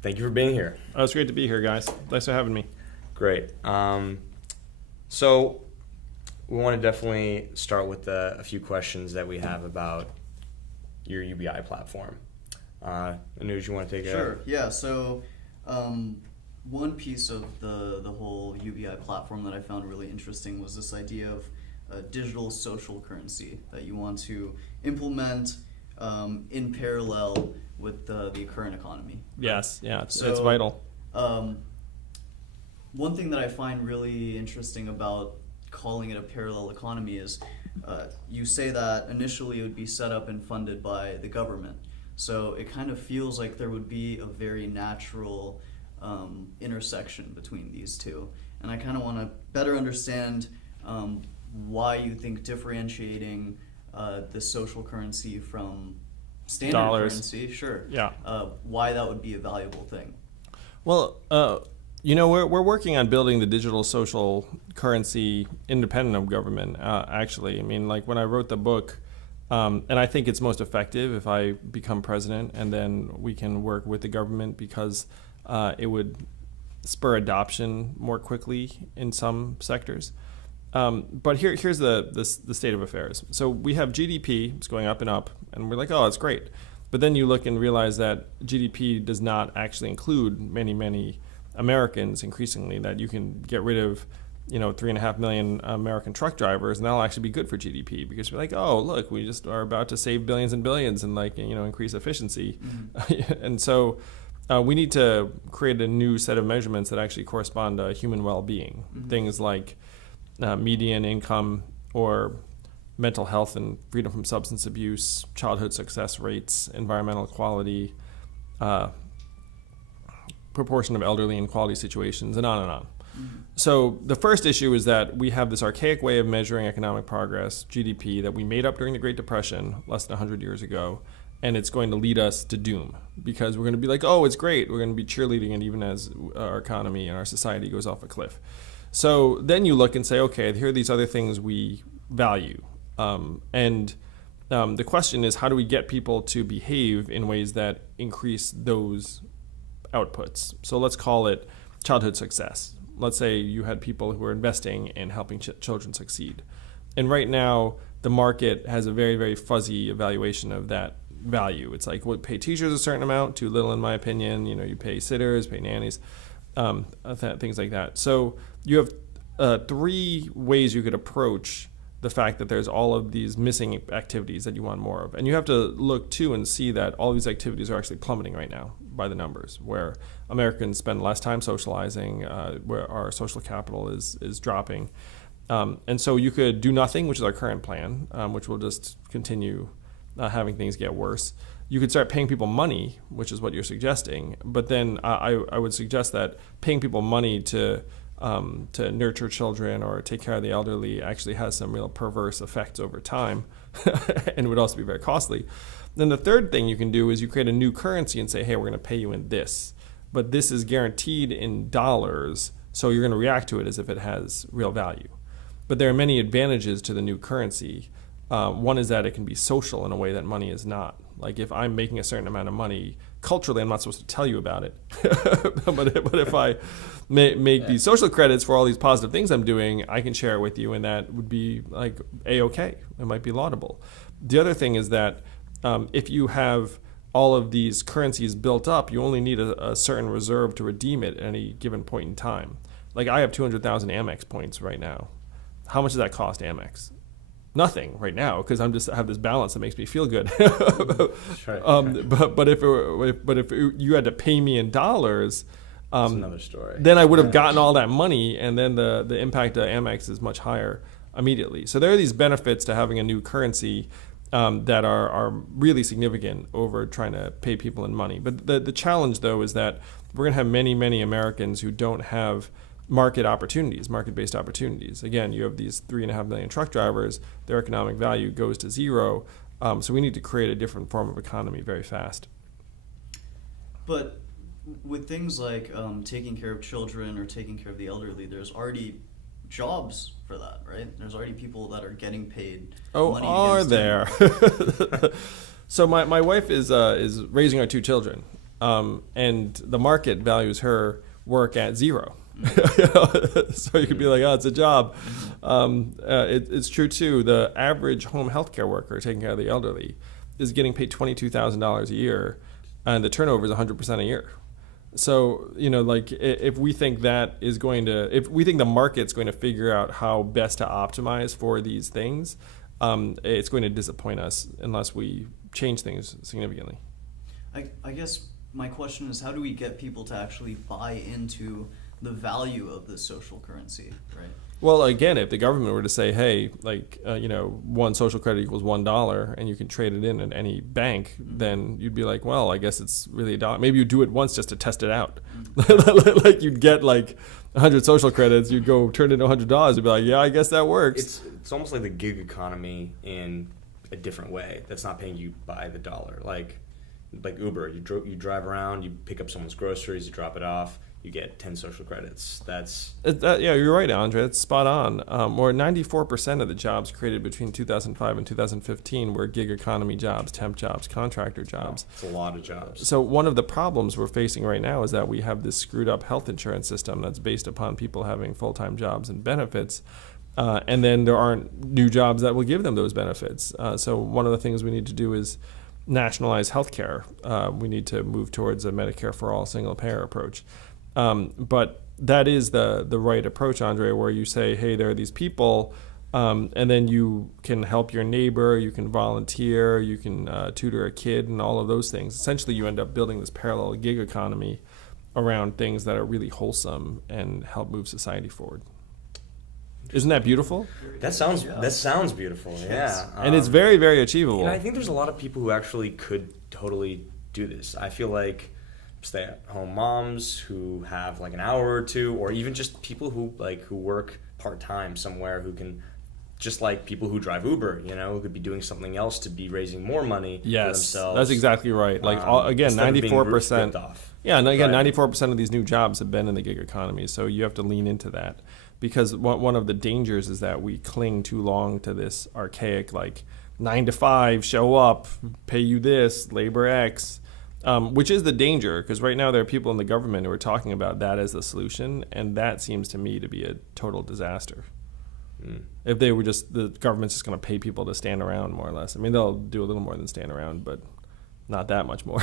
Thank you for being here. Oh, it's great to be here, guys. Thanks for having me. Great. So we want to definitely start with a few questions that we have about your UBI platform. Anuj, you want to take it? Sure. Yeah. So, one piece of the whole UBI platform that I found really interesting was this idea of a digital social currency that you want to implement in parallel with the current economy. Yes. Yeah. It's So, vital. One thing that I find really interesting about calling it a parallel economy is you say that initially it would be set up and funded by the government. So it kind of feels like there would be a very natural intersection between these two. And I kind of want to better understand why you think differentiating the social currency from standard Dollars. currency, sure, Yeah. why that would be a valuable thing. Well, we're working on building the digital social currency independent of government, actually. I mean, like when I wrote the book, and I think it's most effective if I become president and then we can work with the government because it would spur adoption more quickly in some sectors. But here's the state of affairs. So we have GDP, it's going up and up, and we're like, oh, that's great. But then you look and realize that GDP does not actually include many Americans increasingly, that you can get rid of 3.5 million American truck drivers, and that'll actually be good for GDP because we're like, oh, look, we just are about to save billions and billions and increase efficiency. Mm-hmm. And so we need to create a new set of measurements that actually correspond to human well-being. Mm-hmm. Things like median income or mental health and freedom from substance abuse, childhood success rates, environmental equality, proportion of elderly in quality situations, and on and on. Mm-hmm. So the first issue is that we have this archaic way of measuring economic progress, GDP, that we made up during the Great Depression less than 100 years ago, and it's going to lead us to doom because we're going to be like, oh, it's great. We're going to be cheerleading it even as our economy and our society goes off a cliff. So then you look and say, okay, here are these other things we value. The question is, how do we get people to behave in ways that increase those outputs? So let's call it childhood success. Let's say you had people who are investing in helping children succeed. And right now, the market has a very, very fuzzy evaluation of that value. It's like, we'll pay teachers a certain amount, too little in my opinion. You pay sitters, pay nannies, things like that. So you have three ways you could approach the fact that there's all of these missing activities that you want more of. And you have to look too and see that all these activities are actually plummeting right now by the numbers, where Americans spend less time socializing, where our social capital is dropping. And so you could do nothing, which is our current plan, which will just continue having things get worse. You could start paying people money, which is what you're suggesting. But then I would suggest that paying people money to nurture children or take care of the elderly actually has some real perverse effects over time and would also be very costly. Then the third thing you can do is you create a new currency and say, hey, we're going to pay you in this. But this is guaranteed in dollars, so you're going to react to it as if it has real value. But there are many advantages to the new currency. One is that it can be social in a way that money is not. Like if I'm making a certain amount of money, culturally I'm not supposed to tell you about it. but if I make these social credits for all these positive things I'm doing, I can share it with you, and that would be like A-okay. It might be laudable. The other thing is that if you have all of these currencies built up, you only need a certain reserve to redeem it at any given point in time. Like I have 200,000 Amex points right now. How much does that cost Amex? Nothing right now, because I have this balance that makes me feel good. But if you had to pay me in dollars, that's another story. Then I would have gotten all that money, and then the impact of Amex is much higher immediately. So there are these benefits to having a new currency that are really significant over trying to pay people in money. But the challenge, though, is that we're going to have many Americans who don't have market-based opportunities. Again, you have these 3.5 million truck drivers, their economic value goes to zero. So we need to create a different form of economy very fast. But with things like taking care of children or taking care of the elderly, there's already jobs for that, right? There's already people that are getting paid money. Oh, are there? So my wife is raising our two children. and the market values her work at zero. So you could be like, oh, it's a job. It's true too. The average home healthcare worker taking care of the elderly is getting paid $22,000 a year, and the turnover is 100% a year. So, like if we think if we think the market's going to figure out how best to optimize for these things, it's going to disappoint us unless we change things significantly. I guess my question is, how do we get people to actually buy into the value of this social currency, right? Well, again, if the government were to say, hey, one social credit equals $1 and you can trade it in at any bank, then you'd be like, well, I guess it's really $1. Maybe you do it once just to test it out. Like you'd get 100 social credits, you'd go turn it into $100, you'd be like, yeah, I guess that works. It's almost like the gig economy in a different way that's not paying you by the dollar. Like Uber, you drive around, you pick up someone's groceries, you drop it off, you get 10 social credits. Yeah, you're right, Andre. It's spot on. More 94% of the jobs created between 2005 and 2015 were gig economy jobs, temp jobs, contractor jobs. It's a lot of jobs. So one of the problems we're facing right now is that we have this screwed up health insurance system that's based upon people having full-time jobs and benefits. And then there aren't new jobs that will give them those benefits. So one of the things we need to do is nationalize healthcare. We need to move towards a Medicare for all single-payer approach. But that is the right approach, Andre, where you say, hey, there are these people, and then you can help your neighbor, you can volunteer, you can tutor a kid, and all of those things. Essentially, you end up building this parallel gig economy around things that are really wholesome and help move society forward. Isn't that beautiful? That sounds beautiful, yeah. And it's very, very achievable. I think there's a lot of people who actually could totally do this. I feel like stay-at-home moms who have an hour or two, or even just people who work part-time somewhere, who can, just like people who drive Uber, who could be doing something else to be raising more money for themselves. That's exactly right. Again, 94%. Yeah, and again, 94% of these new jobs have been in the gig economy, so you have to lean into that. Because one of the dangers is that we cling too long to this archaic 9 to 5, show up, pay you this, labor X. Which is the danger, because right now there are people in the government who are talking about that as the solution, and that seems to me to be a total disaster. If they were the government's just going to pay people to stand around, more or less. I mean, they'll do a little more than stand around, but not that much more,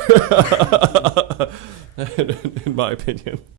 in my opinion.